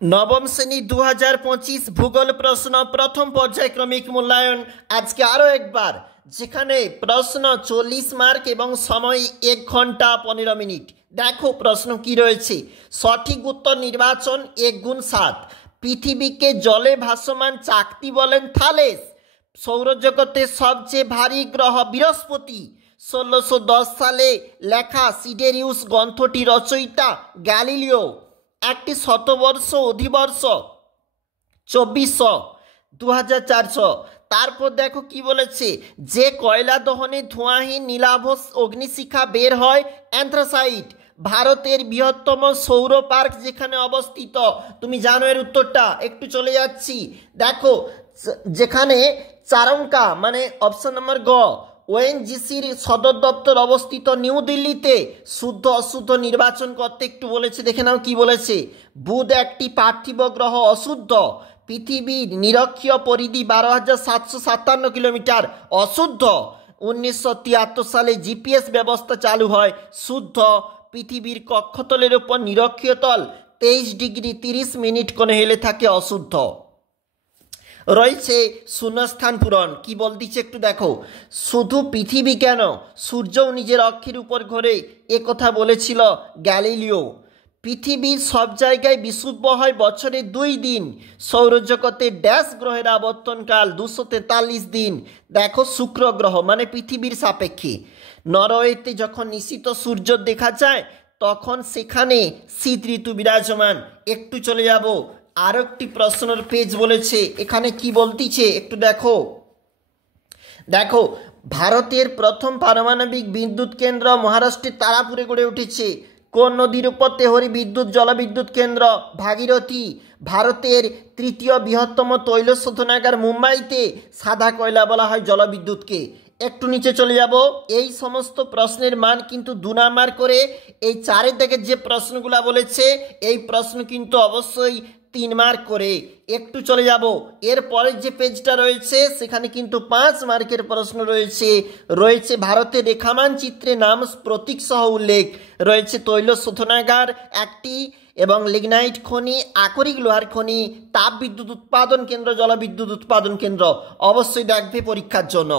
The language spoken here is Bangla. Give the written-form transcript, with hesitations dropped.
নবম শ্রেণী 2025 ভূগোল প্রশ্ন প্রথম পর্যায়ক্রমিক মূল্যায়ন আজকে আরও একবার, যেখানে প্রশ্ন 40 মার্ক এবং সময় 1 ঘন্টা 15 মিনিট। দেখো প্রশ্ন কি রয়েছে। সঠিক উত্তর নির্বাচন 1 × 7। পৃথিবীকে জলে ভাসমান চাকতি বলেন থালেস। সৌরজগতের সবচেয়ে ভারী গ্রহ বৃহস্পতি। 1610 সালে লেখা সিডেরিউস গ্রন্থটি রচয়িতা গ্যালিলিও। একটি শতবর্ষ অধিবর্ষ 2400, 2400। তারপর দেখো কি বলেছে, যে কয়লা দহনে ধোঁয়াহীন নীলাভ অগ্নিশিখা বের হয় অ্যান্থ্রাসাইট। ভারতের বৃহত্তম সৌর পার্ক যেখানে অবস্থিত, তুমি জানো এর উত্তরটা। একটু চলে যাচ্ছি, দেখো যেখানে চারঙ্কা মানে অপশন নম্বর গ, ওএনজিসির সদর দপ্তর অবস্থিত নিউ দিল্লিতে। শুদ্ধ অশুদ্ধ নির্বাচন করতে একটু বলেছে, দেখে নাও কি বলেছে। বুধ একটি পার্থিব গ্রহ, অশুদ্ধ। পৃথিবীর নিরক্ষীয় পরিধি 12,757 কিলোমিটার, অশুদ্ধ। 1973 সালে জিপিএস ব্যবস্থা চালু হয়, শুদ্ধ। পৃথিবীর কক্ষতলের উপর নিরক্ষীয় তল 23 ডিগ্রি 30 মিনিট কোণে হেলে থাকে, অশুদ্ধ। রয়েছে শূন্যস্থান পূরণ। কি বলতেছে একটু দেখো। শুধু পৃথিবী কেন, সূর্যও নিজের অক্ষের উপর ঘোরে, এ কথা বলেছিল গ্যালিলিও। পৃথিবীর সব জায়গায় বিশুদ্ধ হয় বছরে 2 দিন। সৌরজগতের ড্যাশ গ্রহের আবর্তনকাল 243 দিন। দেখো শুক্র গ্রহ মানে পৃথিবীর সাপেক্ষে। নরওয়েতে যখন নিশীথ সূর্য দেখা যায় তখন সেখানে শীত ঋতু বিরাজমান। একটু চলে যাব, আর একটি প্রশ্নের পেজ বলেছে, এখানে কি বলতিছে একটু দেখো। দেখো ভারতের প্রথম পারমাণবিক বিদ্যুৎ কেন্দ্র মহারাষ্ট্রের তারাপুরে গড়ে উঠেছে। কোন নদীর উপর তেহরি বিদ্যুৎ জলবিদ্যুৎ কেন্দ্র? ভাগীরথী। ভারতের তৃতীয় বৃহত্তম তৈল শোধনাগার মুম্বাইতে। সাদা কয়লা বলা হয় জলবিদ্যুৎকে। একটু নিচে চলে যাব, এই সমস্ত প্রশ্নের মান কিন্তু 2 নাম্বার করে। এই 4 থেকে যে প্রশ্নগুলো বলেছে এই প্রশ্ন কিন্তু অবশ্যই 3 মার্ক করে। একটু চলে যাব, এরপরের যে পেজটা রয়েছে সেখানে কিন্তু 5 মার্কের প্রশ্ন রয়েছে। রয়েছে ভারতের রেখামান চিত্রে নাম প্রতীক সহ উল্লেখ। রয়েছে তৈল শোধনাগার একটি এবং লিগনাইট খনি, আকরিক লোহার খনি, তাপ বিদ্যুৎ উৎপাদন কেন্দ্র, জলবিদ্যুৎ উৎপাদন কেন্দ্র। অবশ্যই দেখবে পরীক্ষার জন্য।